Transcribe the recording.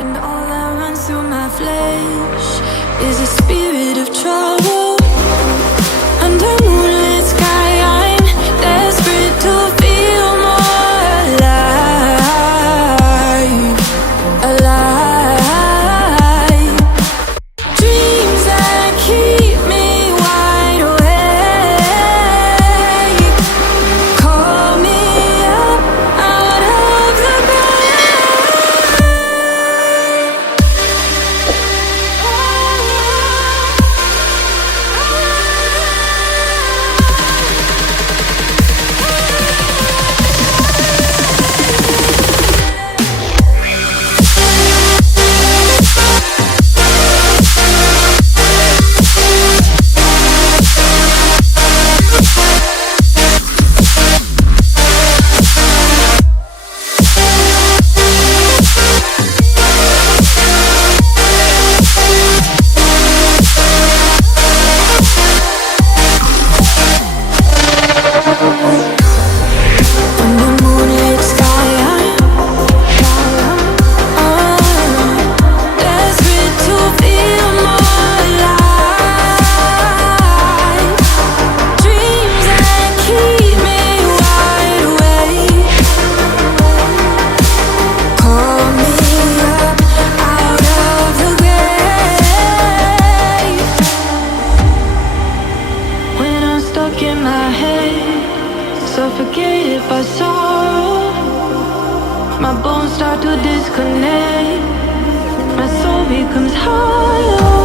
And all that runs through my flesh is a spirit of trouble. Under moonlit sky, I'm desperate to feel more alive, alive. Dreams that keep me wide awake. Call me up out of the in my head, suffocated by sorrow. My bones start to disconnect, my soul becomes hollow.